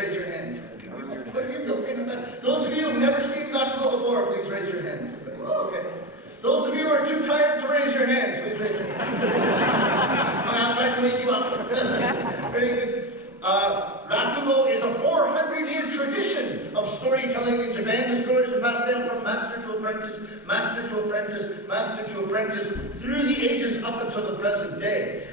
raise your hands. What do you feel? Those of you who've never seen rakugo before, please raise your hands. Okay. Those of you who are too tired to raise your hands, please raise your hands. I'll try to wake you up. Very good. Rakugo is a 400-year tradition of storytelling in Japan. The stories are passed down from master to apprentice, master to apprentice, master to apprentice, through the ages up until the present day.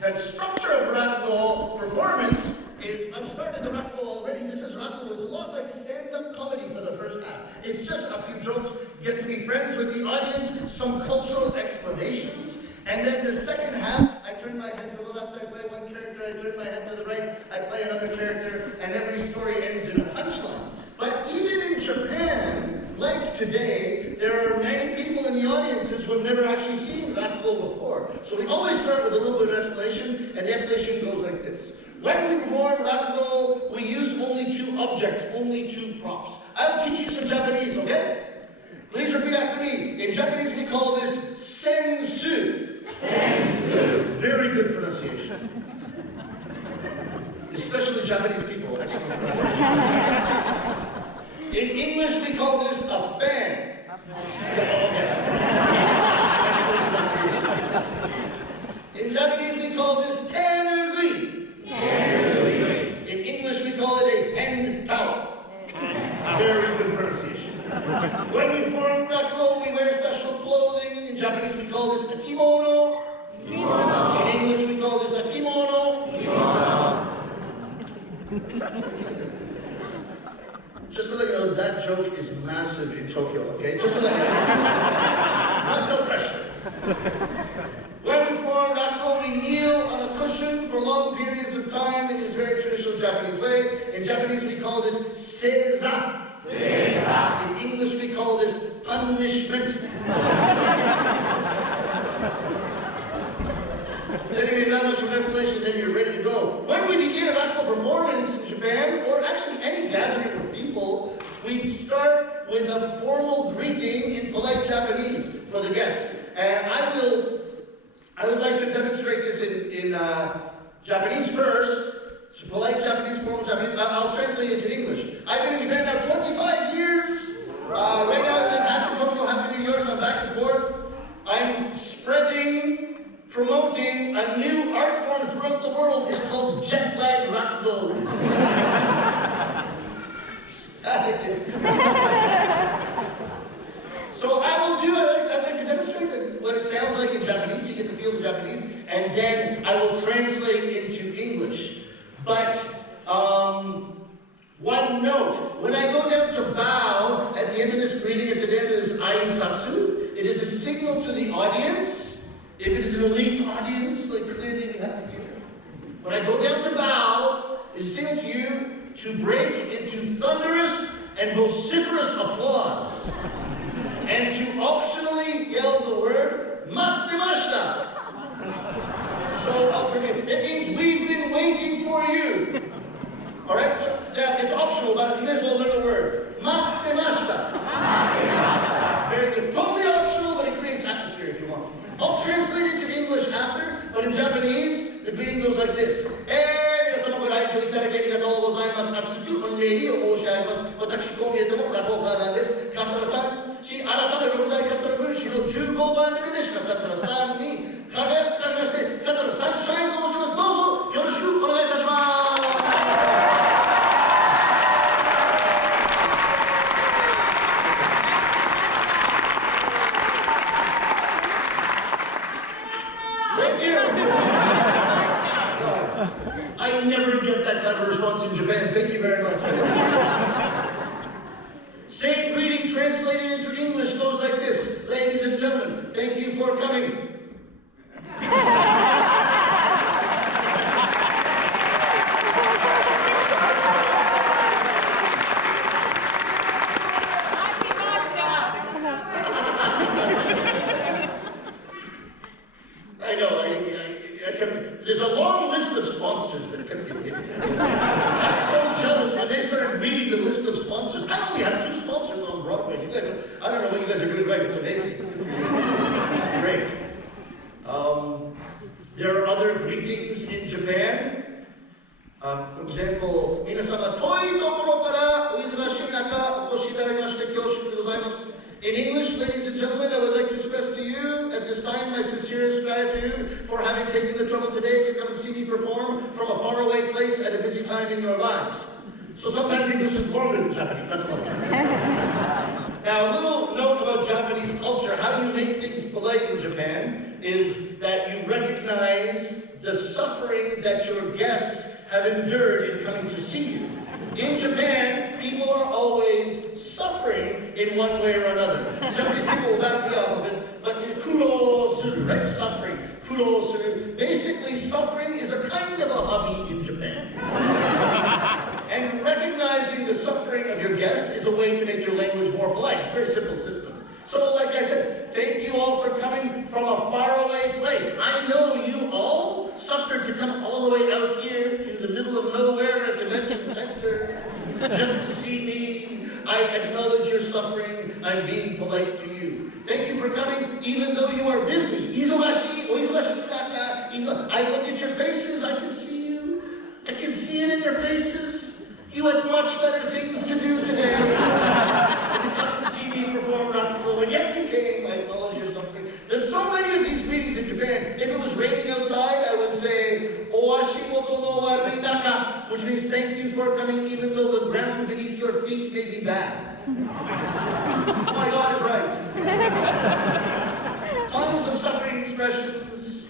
The structure of rakugo performance is, I've started the rakugo already. This is rakugo. It's a lot like stand-up comedy for the first half. It's just a few jokes, get to be friends with the audience, some cultural explanations, and then the second half, I turn my head to the left, I play one character, I turn my head to the right, I play another character, and every story ends in a punchline. But even in Japan, like today, there are many people in the audiences who have never actually seen rakugo before. So we always start with a little bit of explanation, and the explanation goes like this. When we perform rakugo, we use only two objects, only two props. I'll teach you some Japanese, okay? Please repeat after me. In Japanese, we call this sensu. Sensu. Very good pronunciation. Especially Japanese people, actually. In English, we call this a fan. In Japanese, we call this tenugui. In English, we call it a hen towel. Very good pronunciation. When we perform rakugo, we wear special clothing. In Japanese, we call this a kimono. Kimono. In English, we call this a kimono. Kimono. Just to let you know, that joke is massive in Tokyo, okay? Just to let you know. No pressure. When we perform rakugo, we kneel on a cushion for long periods of time in this very traditional Japanese way. In Japanese, we call this seiza. Seiza. In English, we call this punishment. Then if you have that much of an explanation, then you're ready to go. When we begin a rakugo performance in Japan, or actually any gathering of people, we start with a formal greeting in polite Japanese for the guests. And I would like to demonstrate this in Japanese first. So polite Japanese, formal Japanese. I'll translate it to English. I've been in Japan now 25 years. Right now I live half in Tokyo, half in New York, so I'm back and forth. I'm promoting a new art form throughout the world. It's called jet lag rakugo. So I will do it. I'd like to demonstrate what it sounds like in Japanese. You get to feel the Japanese, and then I will translate into English. But one note: when I go down to bow at the end of this greeting, at the end of this aisatsu, it is a signal to the audience. If it is an elite audience, like clearly we have here. When I go down to bow, it is a signal to you to break into thunderous and vociferous applause. And to optionally yell the word, "Mattemashita." So I'll bring it. It means we've been waiting for you. Alright? So, it's optional, but you may as well learn the word. Mattemashita. Very good. Totally optional, but it creates atmosphere if you want. I'll translate it to English after, but in Japanese, the greeting goes like this. Katsura Sunshine, 改め6代Katsura Sunshineの15番目でしかKatsuraさんに輝きかけまして、Katsura Sunshineと申します。どうぞよろしくお願いいたします。I never get that kind of response in Japan. Thank you very much. Same greeting translated into English goes like this. Ladies and gentlemen, thank you for coming. I know, there's a long list of sponsors that can be given. I'm so jealous when they started reading the list of sponsors. I only have 2 sponsors on Broadway. You guys, I don't know what you guys are doing right. It's amazing. Great. There are other greetings in Japan. For example, 皆様、遠いところからお忙しい中、お越しいただきまして恐縮でございます。In English, ladies and gentlemen, I would like to express to you at this time my sincerest gratitude for having taken the trouble today to come and see me perform from a faraway place at a busy time in your lives. So sometimes English is longer than Japanese, that's a lot of Japanese. Now, a little note about Japanese culture, how you make things polite in Japan is that you recognize the suffering that your guests have endured in coming to see you. In Japan, people are always suffering in one way or another. Japanese people will back me up a bit, but kuro suru, right? Suffering. Kuro suru. Basically, suffering is a kind of a hobby in Japan. And recognizing the suffering of your guests is a way to make your language more polite. It's a very simple system. So, like I said, thank you all for coming from a faraway place. I know you all suffered to come all the way out here to the middle of nowhere at the convention center just to see me. I acknowledge your suffering. I'm being polite to you. Thank you for coming, even though you are busy. Izogashi, o izogashi naka. I look at your faces. I can see you. I can see it in your faces. You had much better things to do today. You come to see me perform rakugo, and yet you came. I acknowledge your suffering. There's so many of these greetings in Japan. If it was raining outside, I would say, Oashimoto no warui naka, which means thank you for coming, even though the ground beneath your feet may be bad. Oh my God is right. Tons of suffering expressions.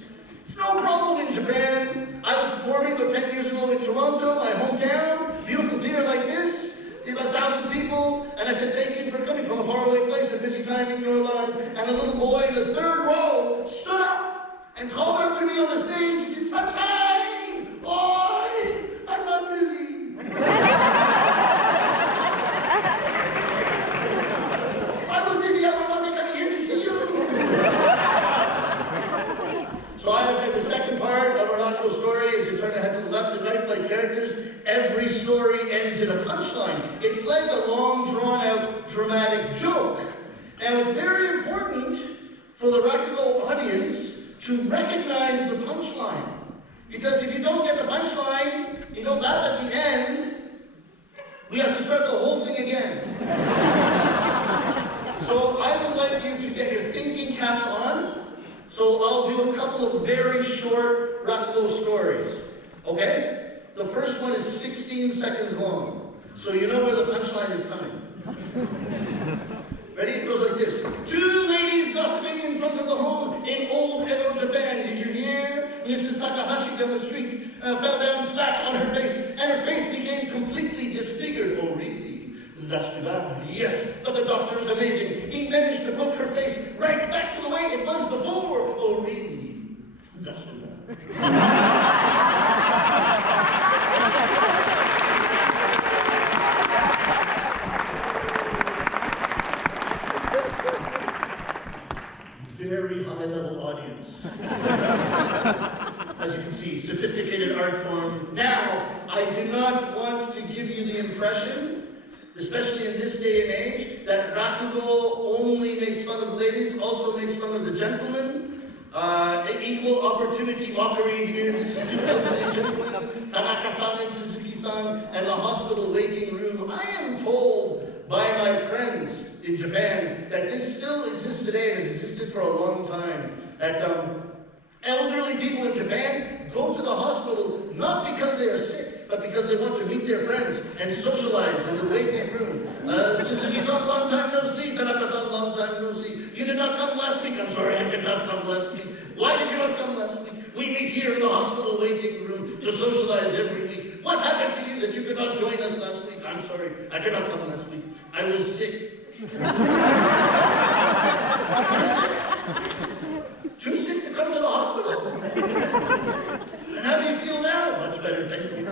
It's no problem in Japan. I was performing about 10 years ago in Toronto, my hometown, beautiful theater like this, about 1,000 people, and I said, thank you for coming from a faraway place, a busy time in your lives. And a little boy in the third row stood up and called out to me on the stage. He said, Sunshine, boy, I'm not busy. If I was busy, I would not be coming here to see you. So I said the second part of our rakugo story is you turn ahead to the left and right like characters. Every story ends in a punchline. It's like a long, drawn-out, dramatic joke. Now, it's very important for the rakugo audience to recognize the punchline. Because if you don't get the punchline, you don't laugh at the end, we have to start the whole thing again. So I would like you to get your thinking caps on. So I'll do a couple of very short rakugo stories. Okay? The first one is 16 seconds long. So you know where the punchline is coming. Ready? It goes like this. Two ladies gossiping in front of the home in old Edo, Japan. Did you hear? Mrs. Takahashi down the street fell down flat on her face, and her face became completely disfigured. Oh, really? That's too bad. Yes, but the doctor is amazing. He managed to put her face right back to the way it was before. Oh, really? That's too bad. Very high-level audience. As you can see, sophisticated art form. Now, I do not want to give you the impression, especially in this day and age, that rakugo only makes fun of ladies, also makes fun of the gentlemen. Equal opportunity mockery here. This is two elderly gentlemen, Tanaka-san and Suzuki-san, and the hospital waiting room. I am told by my friends in Japan that this still exists today and has existed for a long time. That elderly people in Japan go to the hospital not because they are sick, but because they want to meet their friends and socialize in the waiting room. Suzuki-san, long time no see. Tanaka-san, long time no see. You did not come last week. I'm sorry, I did not come last week. Why did you not come last week? We meet here in the hospital waiting room to socialize every week. What happened to you that you could not join us last week? I'm sorry, I did not come last week. I was sick. Too sick to come to the hospital. And how do you feel now? Much better, thank you.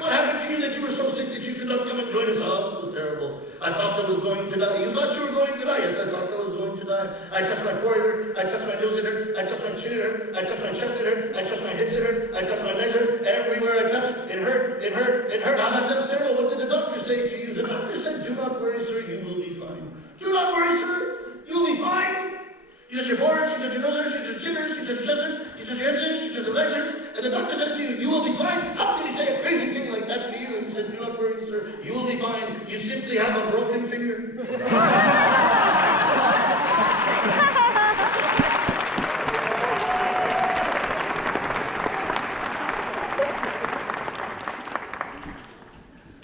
What happened to you that you were so sick that you could not come and join us? Oh, it was terrible. I thought I was going to die. You thought you were going to die? Yes, I thought I was going to die. I touched my forehead, I touched my nose, it hurt. I touched my chin, it hurt. I touched my chest, it hurt. I touched my hips, it hurt. I touched my legs, it hurt. Everywhere I touched, it hurt, it hurt, it hurt. Ah, that sounds terrible. What did the doctor say to you? The doctor said, do not worry, sir, you will be fine. Do not worry, sir, you will be fine. You touch your forehead, she touch your nose, she touch your chin, she touch your chest, you touch your hips, she touch your legs, and the doctor says to you, you will be fine. How can he say a crazy thing like that to you? And he said, do not worry, sir, you will be fine. You simply have a broken finger.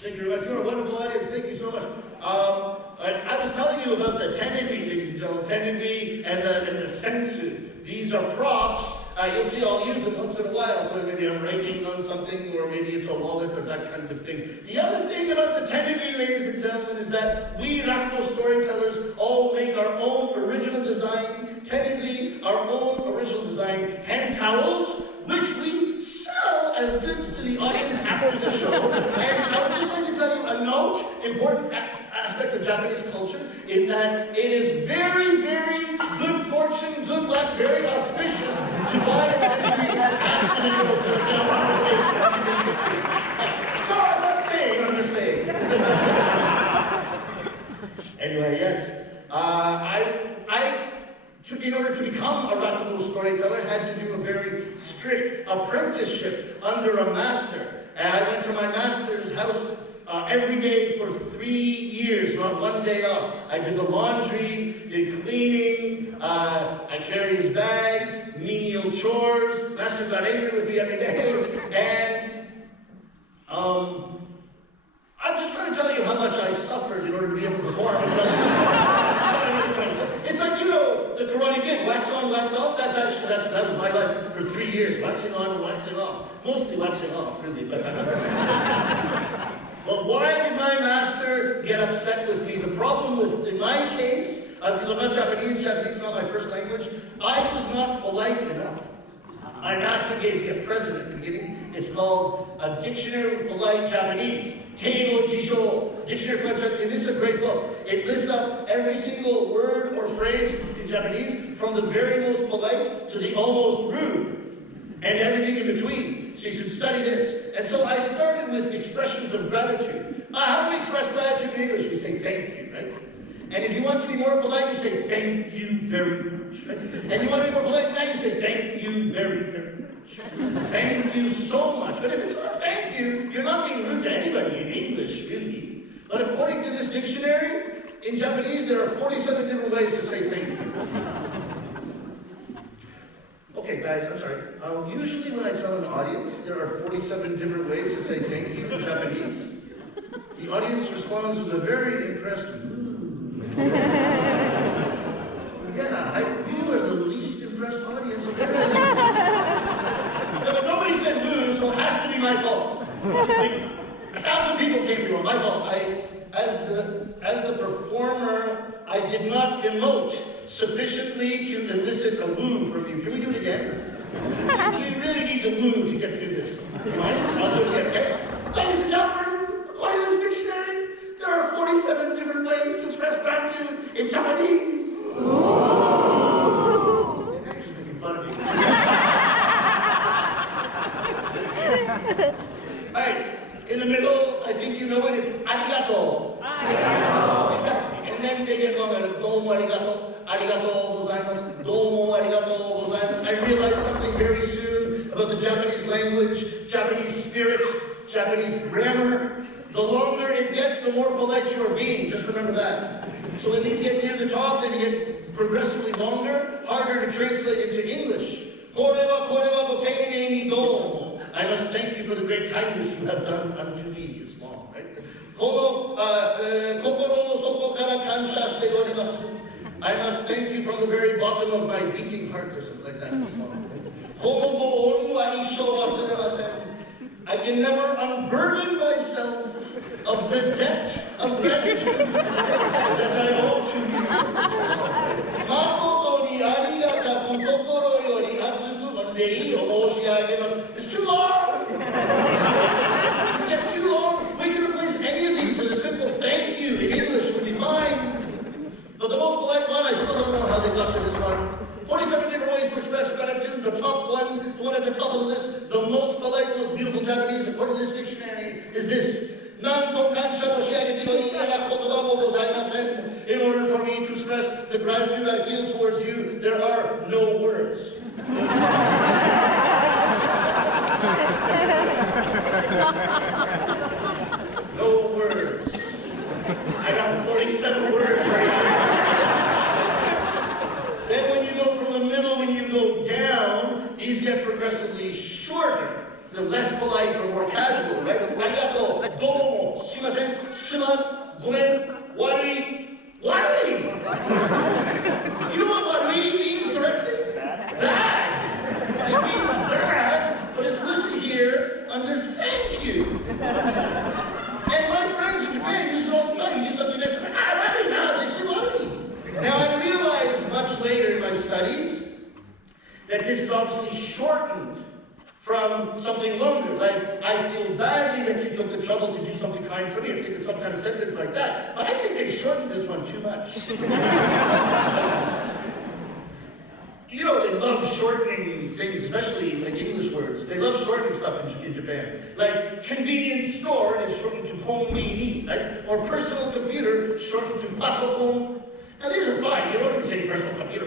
Thank you very much. You're a wonderful audience. Thank you so much. I was telling you about the tenigi, ladies and gentlemen, tenigi and the sensu. These are props. You'll see I'll use them once in a while. So maybe I'm writing on something, or maybe it's a wallet, or that kind of thing. The other thing about the tenigi, ladies and gentlemen, is that we rakugo storytellers all make our own original design tenigi, our own original design hand towels, which we sell as goods to the audience after the show. And I would just like to tell you a note, important aspect of Japanese culture, in that it is very, very good fortune, good luck, very auspicious to buy a tenigi after the show for yourself on the stage. No, I'm not saying, I'm just saying. Anyway, yes. In order to become a rakugo storyteller, had to do a very strict apprenticeship under a master. And I went to my master's house every day for 3 years, not one day off. I did the laundry, did cleaning, I carried his bags, menial chores. Master got angry with me every day. And I'm just trying to tell you how much I suffered in order to be able to perform. It's like, you know, the Karate Kid, wax on, wax off. That was my life for 3 years, waxing on and waxing off. Mostly waxing off, really, but But why did my master get upset with me? The problem with, in my case, because I'm not Japanese, Japanese is not my first language, I was not polite enough. My master gave me a present at the beginning. It's called A Dictionary of Polite Japanese. Keigo Jisho. Dictionary of Polite Japanese. This is a great book. It lists up every single word or phrase in Japanese, from the very most polite to the almost rude, and everything in between. So you should study this. And so I started with expressions of gratitude. How do we express gratitude in English? We say thank you, right? And if you want to be more polite, you say thank you very much. Right? And you want to be more polite now, you say thank you very, very much. Thank you so much. But if it's not thank you, you're not being rude to anybody in English, really. But according to this dictionary, in Japanese, there are 47 different ways to say thank you. Okay, guys, I'm sorry. Usually when I tell an audience there are 47 different ways to say thank you in Japanese, the audience responds with a very impressed yeah, you are the least impressed audience I've ever had. But nobody said woo, so it has to be my fault. 1,000 people came to me, my fault. As the performer, I did not emote sufficiently to elicit a woo from you. Can we do it again? We really need the woo to get through this. You mind? I'll do it again, okay? Ladies and gentlemen, according to this dictionary, there are 47 different ways to express gratitude in Japanese. You're just making fun of me. All right, in the middle, I think you know it, it's arigato. Arigato. Exactly. And then they get longer. Domo arigato. Arigato gozaimasu. Domo arigato gozaimasu. I realized something very soon about the Japanese language, Japanese spirit, Japanese grammar. The longer it gets, the more polite you are being. Just remember that. So when these get near the top, then you get progressively longer, harder to translate into English. Kore wa goteinei ni domo. I must thank you for the great kindness you have done unto me. It's long, right? I must thank you from the very bottom of my beating heart, or something like that. It's long, right? I can never unburden myself of the debt of gratitude that I owe to you. It's too long! It's getting too long. We can replace any of these with a simple thank you in English, would be fine. But the most polite one, I still don't know how they got to this one. 47 different ways to express gratitude. The top one, the one at the top of the list, the most polite, most beautiful Japanese, according to this dictionary, is this. In order for me to express the gratitude I feel towards you, there are no words. No words. I got 47 words right now. Then when you go from the middle, when you go down, these get progressively shorter. They're less polite or more casual, right? Arigato, domo, shimasen, suma, gomen, warui, warui. You know what warui means directly? Bad. It means bad, but it's listed here under thank you. And my friends in Japan use it all the time. You do something that's like, warui, now they say warui. Now I realized much later in my studies that this is obviously shortened from something longer, like, I feel badly that you took the trouble to do something kind for me. I think it's some kind of sentence like that. But I think they shortened this one too much. You know, they love shortening things, especially like English words. They love shortening stuff in Japan. Like, convenience store is shortened to konbini, right? Or personal computer shortened to pasokon. Now these are fine. You don't even say personal computer.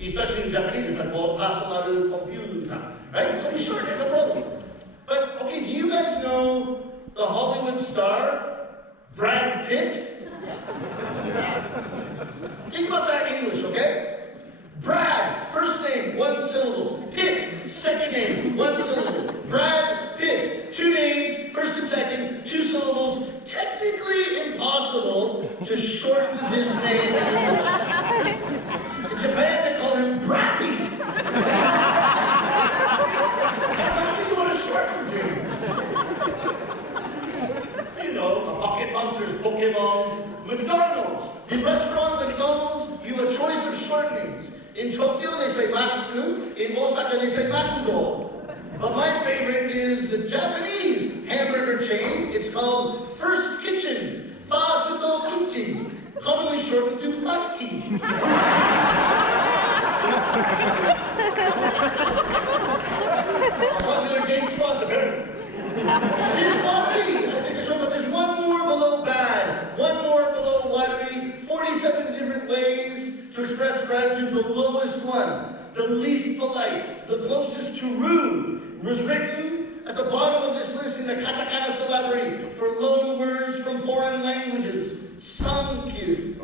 Especially in Japanese, it's like, well, personal computer. Right? So you shorten it, no problem. But, okay, do you guys know the Hollywood star, Brad Pitt? Think about that in English, okay? Brad, first name, one syllable. Pitt, second name, one syllable. Brad Pitt, two names, first and second, two syllables. Technically impossible to shorten this name in English. In Japan, they call him Brappy. You know, a Pocket Monsters, Pokemon, McDonald's. In restaurant McDonald's, you have a choice of shortenings. In Tokyo, they say rakugo. In Osaka, they say rakugo. But my favorite is the Japanese hamburger chain. It's called First Kitchen, Fasuto Kitchen, commonly shortened to Fakki. A popular game spot, apparently. Here's Warui. I think I showed, but there's one more below bad, one more below Warui, 47 different ways to express gratitude. The lowest one, the least polite, the closest to rude, was written at the bottom of this list in the katakana syllabary for loan words from foreign languages. Thank you.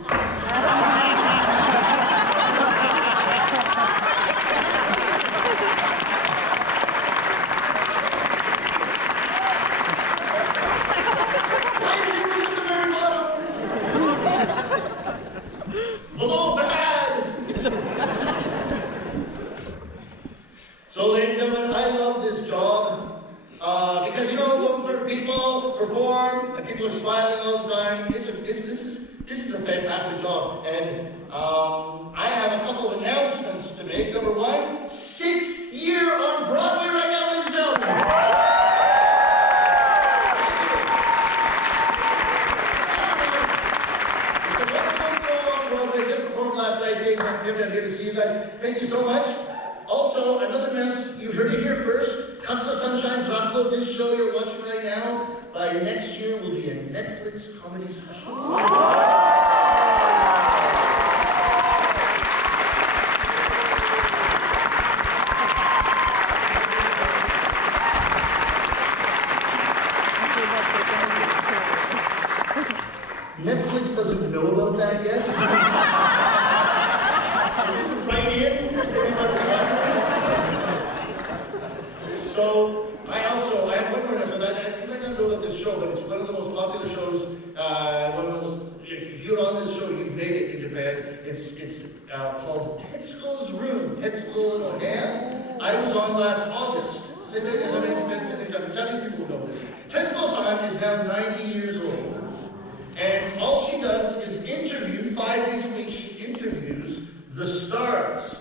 So, ladies and gentlemen, I love this job because, you know, when people perform and people are smiling all the time, this is a fantastic job. And I have a couple of announcements to make. Number one, 6th year on Broadway right now, ladies and gentlemen. I'm here to see you guys. Thank you so much. Also, another announcement, you heard it here first. Katsura Sunshine's rakugo, this show you're watching right now, by next year will be a Netflix comedy special. Netflix doesn't know about that yet. Right in, that's everyone's So, I have one more announcement. You might not know about this show, but it's one of the most popular shows. If you're on this show, you've made it in Japan. It's called Tetsuko's Room. Tetsuko no Buya. I was on last August. Japanese people know this. Tetsuko-san is now 90 years old. And all she does is interview, 5 days a week, she interviews the stars.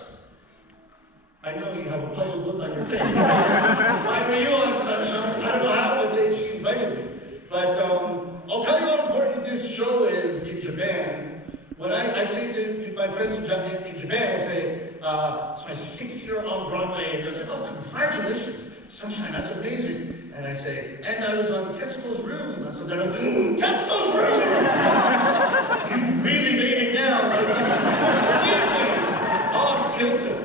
I know you have a puzzled look on your face. Why were you on Sunshine? I don't know how, but she invited me. But I'll tell you how important this show is in Japan. When I say to my friends in Japan, I say, it's my 6th year on Broadway. And they say, oh, congratulations. Sunshine, that's amazing. And I say, and I was on Tetsuko's Room. So they're like, Tetsuko's Room! You've really made it now. Like, it's really off kilter.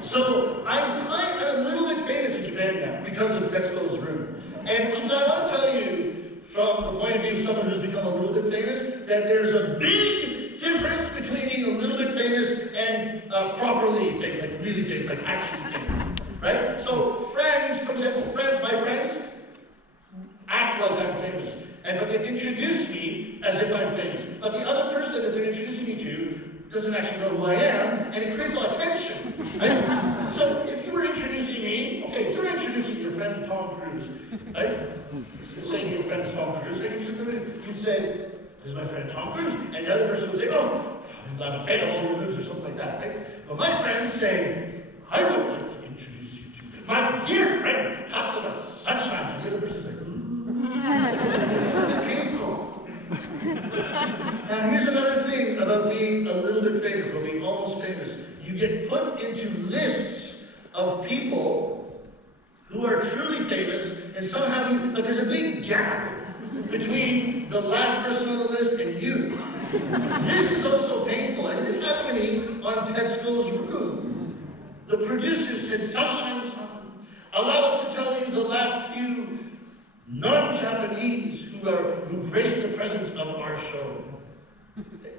So I'm a little bit famous in Japan now because of Tetsuko's Room. And I want to tell you, from the point of view of someone who's become a little bit famous, that there's a big difference between being a little bit famous and properly famous, like really famous, like actually famous, right? So friends, for example, my friends, act like I'm famous, but they introduce me as if I'm famous. But the other person that they're introducing me to doesn't actually know who I am, and it creates a lot of tension, right? So if you were introducing me, okay, if you're introducing your friend Tom Cruise, right? Saying your friend is Tom Cruise, you'd say, this is my friend Tom Cruise, and the other person would say, oh, I'm a fan of all your movies, or something like that, right? But my friends say, I would like to introduce you to my dear friend Katsura Sunshine, and the other person's like, this is a bit painful. Now here's another thing about being a little bit famous, about being almost famous. You get put into lists of people who are truly famous, and somehow but there's a big gap between the last person on the list and you. This is also painful, and this happened to me on Tetsuko's room. The producer said, Sunshine-san, allow us to tell you the last few non-Japanese who grace the presence of our show.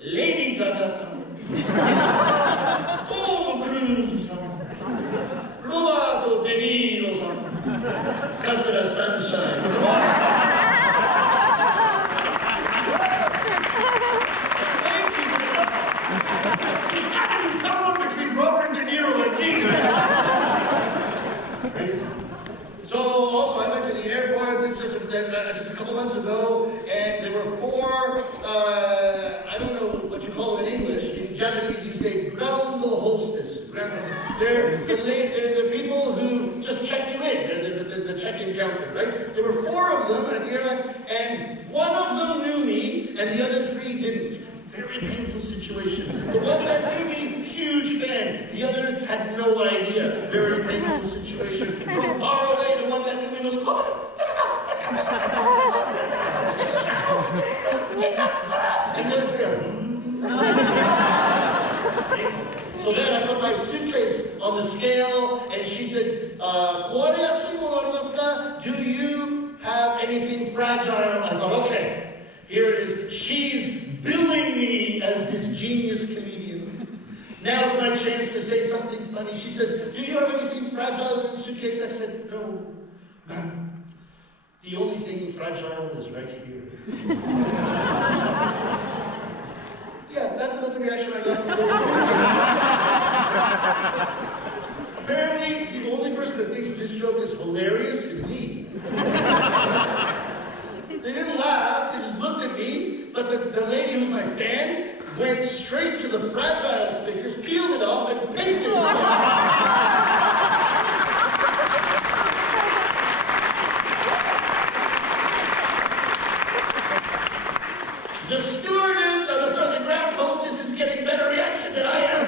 Lady Gaga-san, Tom Cruise-san, Roberto De Niro-san, Katsura Sunshine. There's got to be someone between Robert De Niro and me. So also I went to the airport just a couple months ago, and there were four, I don't know what you call them in English. In Japanese you say ground hostess. They're people who just check you in. They're the check-in counter, right? There were four of them at the airline, and one of them knew me, and the other three didn't. Very painful situation. The one that knew me, huge fan. The other had no idea. Very painful situation. From far away, the one that knew me was, and the other three are, So then I put my suitcase on the scale, and she said, do you have anything fragile? I thought, okay, here it is. She's billing me as this genius comedian. Now's my chance to say something funny. She says, do you have anything fragile in your suitcase? I said, no. The only thing fragile is right here. Yeah, that's about the reaction I got from those stories. Apparently, the only person that thinks this joke is hilarious is me. They didn't laugh, they just looked at me, but the lady who's my fan went straight to the fragile stickers, peeled it off, and pasted it on. The stewardess, the ground hostess is getting better reaction than I am.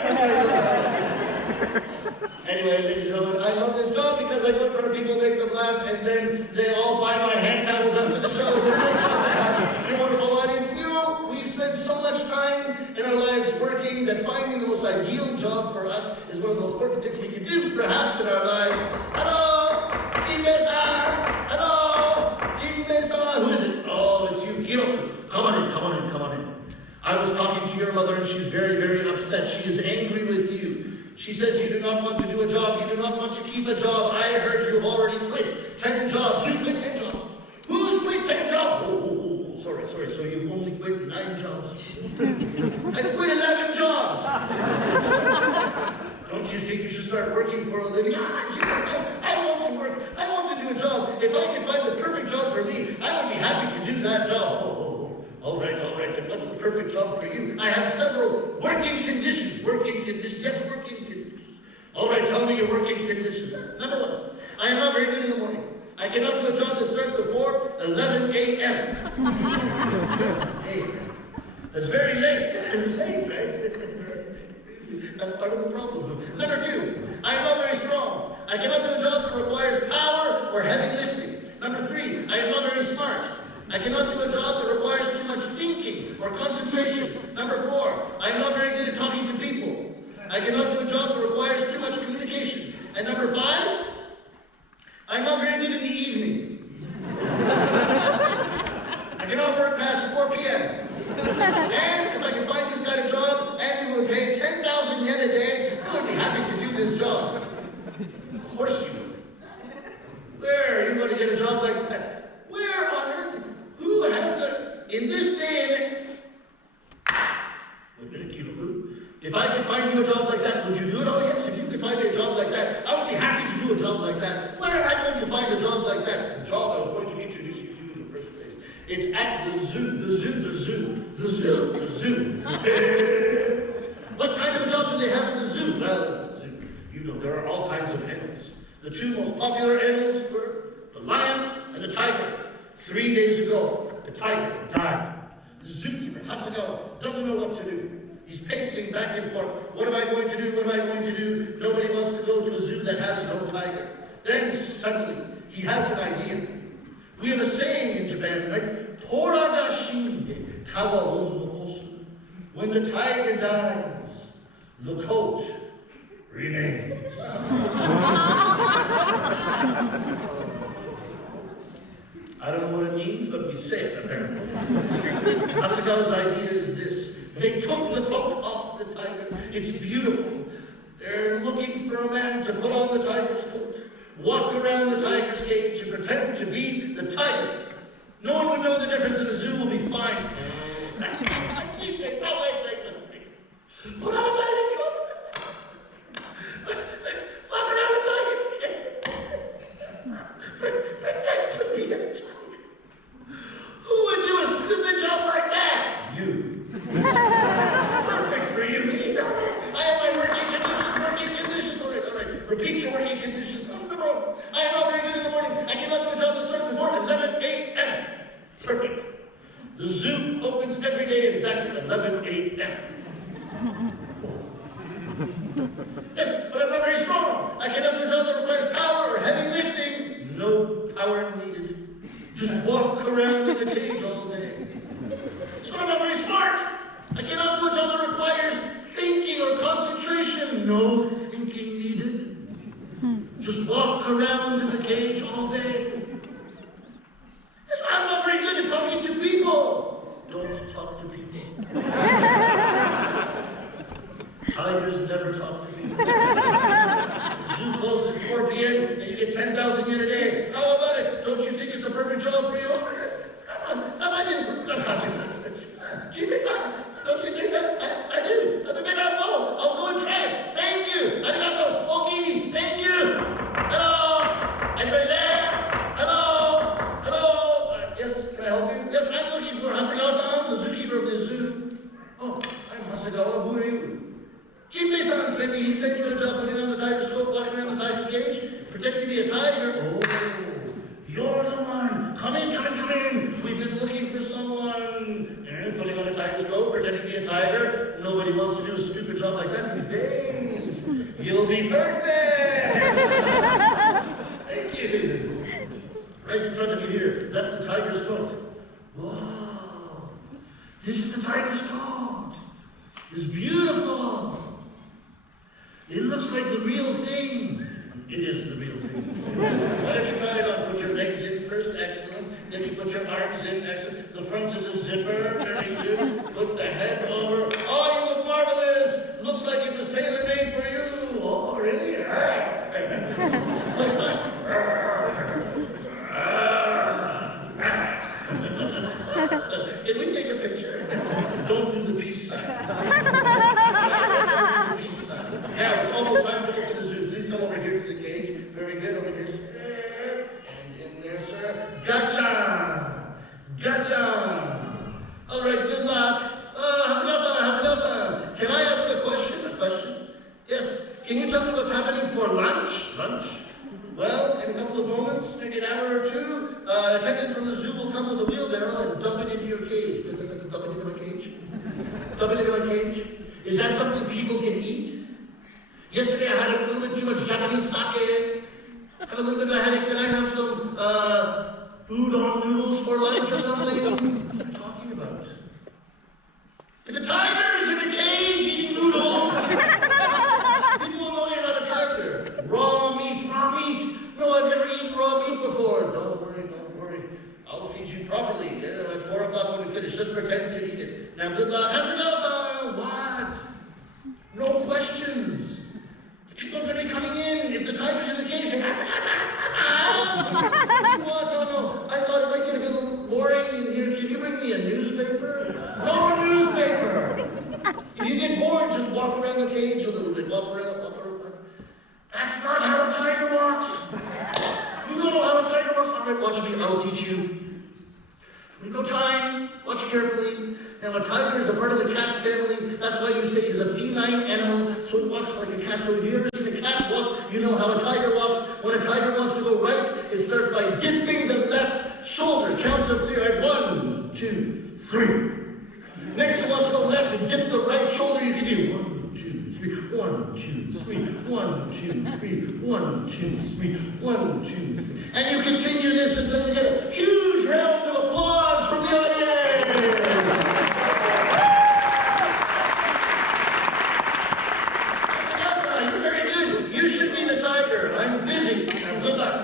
Anyway, ladies and gentlemen, I love this job because I go in front of people, make them laugh, and then they all buy my hand towels after the show. It's a great job to have. You're a wonderful audience. You know, we've spent so much time in our lives working that finding the most ideal job for us is one of the most important things we can do, perhaps, in our lives. Hello, Jin-san. Hello, Jin-san. Who is it? Oh, it's you, Hiroku. Come on in, come on in, come on in. I was talking to your mother, and she's very, very upset. She is angry with you. She says you do not want to do a job. You do not want to keep a job. I heard you have already quit 10 jobs. Who's quit 10 jobs? Who's quit 10 jobs? Oh, sorry. So you've only quit 9 jobs. I've quit 11 jobs. Don't you think you should start working for a living? I want to work. I want to do a job. If I could find the perfect job for me, I would be happy to do that job. All right. Then what's the perfect job for you? I have several working conditions. Yes, working conditions. All right, tell me your working conditions. Number 1, I am not very good in the morning. I cannot do a job that starts before 11 a.m. That's very late. It's late, right? That's part of the problem. Number 2, I am not very strong. I cannot do a job that requires power or heavy lifting. Number 3, I am not very smart. I cannot do a job that requires too much thinking or concentration. Number 4, I am not very good at talking to people. I cannot do a job that requires too much communication. And number 5, I'm not very good in the evening. It's at the zoo, the zoo, the zoo, the zoo, the zoo. What kind of a job do they have in the zoo? Well, the zoo, you know, there are all kinds of animals. The two most popular animals were the lion and the tiger. 3 days ago, the tiger died. The zookeeper, Hasegawa, doesn't know what to do. He's pacing back and forth. What am I going to do? What am I going to do? Nobody wants to go to a zoo that has no tiger. Then suddenly, he has an idea. We have a saying in Japan, right? Tora ga shinde, kawa o nokosu. When the tiger dies, the coat remains. I don't know what it means, but we say it apparently. Hasegawa's idea is this. They took the coat off the tiger. It's beautiful. They're looking for a man to put on the tiger's coat, walk around the tiger's cage and pretend to be the tiger. No one would know the difference and the zoo will be fine. Put on the tiger's coat. Walk around the tiger's cage. Pretend to be a tiger. Who would do a stupid job like that? You. Perfect for you. I have my working conditions. All right. Repeat your working conditions. I am not very good in the morning. I cannot do a job that starts before 11 a.m. Perfect. The zoo opens every day at exactly 11 a.m. Yes, but I'm not very strong. I cannot do a job that requires power or heavy lifting. No power needed. Just walk around in the cage all day. So I'm not very smart. I cannot do a job that requires thinking or concentration. No thinking needed. Just walk around in the cage all day. Yes, I'm not very good at talking to people. Don't talk to people. Tigers never talk to people. Zoo closes at 4 p.m. and you get 10,000 yen a day. How about it? Don't you think it's a perfect job for you? Oh, yes. That might be a don't you think that? I do. Maybe I'll go. I'll go and try it. Thank you. Arigato. Okini. Thank you. Hello. Anybody there? Hello. Hello. Yes, can I help you? Yes, I'm looking for Hasegawa-san, the zookeeper of the zoo. Oh, I'm Hasegawa. Who are you? Jinbei-san sent me. He sent you a job putting on the tiger's coat, walking around the tiger's cage, pretending to be a tiger. Oh, you're the one. Come in. We've been looking for someone. Putting on a tiger's coat, pretending to be a tiger. Nobody wants to do a stupid job like that these days. You'll be perfect. Thank you. Right in front of you here. That's the tiger's coat. Whoa. This is the tiger's coat. It's beautiful. It looks like the real thing. It is the real thing. Why don't you try it on? Put your legs in first. Excellent. Then you put your arms in. Excellent. The front is a zipper. Very good. Put the head over. Oh, you look marvelous. Looks like it was tailor-made for you. Oh, really? Can we take a picture? Don't do the peace sign. Now, it's almost time to look at the zoo. Please come over here to the cage. Very good. Over here, sir. And in there, sir. Gotcha! All right, good luck. Hasegawa-san, can I ask a question? A question? Yes. Can you tell me what's happening for lunch? Lunch? Well, in a couple of moments, maybe an hour or two, an attendant from the zoo will come with a wheelbarrow and dump it into your cage. Dump it into my cage? Dump it into my cage? Is that something people can eat? Yesterday I had a little bit too much Japanese sake. I have a little bit of a headache. Can I have some udon noodles for lunch or something? What are you talking about? If the tiger is in a cage eating noodles, people will know you're not a tiger. Raw meat. No, I've never eaten raw meat before. Don't worry. I'll feed you properly. At 4 o'clock when we finish, just pretend to eat it. Now, good luck. Hasegawa-san, what? No questions. People are going to be coming in. If the tiger's in the cage, What? No. I thought it might get a bit boring in here. Can you bring me a newspaper? No newspaper. If you get bored, just walk around the cage a little bit. Walk around. That's not how a tiger walks. You don't know how a tiger walks. All right, watch me. I'll teach you. We know time, watch carefully. Now a tiger is a part of the cat family. That's why you say he's a feline animal, so it walks like a cat. So if you ever seen a cat walk, you know how a tiger walks. When a tiger wants to go right, it starts by dipping the left shoulder. Count to 3, right? 1, 2, 3. Next it wants to go left and dip the right shoulder. You can do 1, 2, 3, 1, 2, 3, 1, 2, 3, 1, 2, 3, 1, 2, 3. And you continue this until you get a huge round of applause from the audience. You're very good. You should be the tiger. I'm busy. Good luck.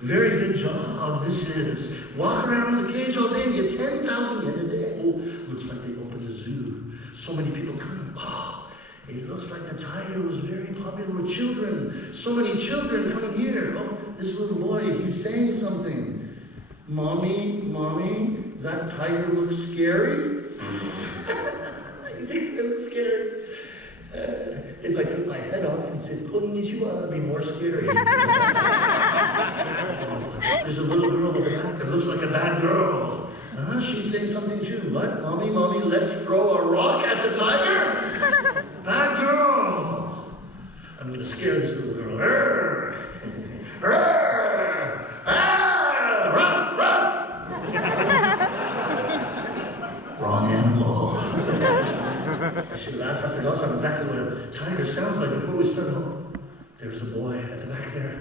Very good job. This is. Walk around the cage all day and get 10,000 yen a day. Oh, looks like they opened a zoo. So many people coming. Oh, it looks like the tiger was very popular with children. So many children coming here. Oh, this little boy, he's saying something. Mommy, that tiger looks scary. He thinks it looks scary. If I took my head off and said, konnichiwa, it'd be more scary. Oh, there's a little girl in the back that looks like a bad girl. She's saying something too. What? Mommy, let's throw a rock at the tiger? Bad girl. I'm going to scare this little girl. Arr! Arr! Ah! Ruff! Wrong animal. I should have asked Asagao-san exactly what a tiger sounds like before we started. Oh, there's a boy at the back there.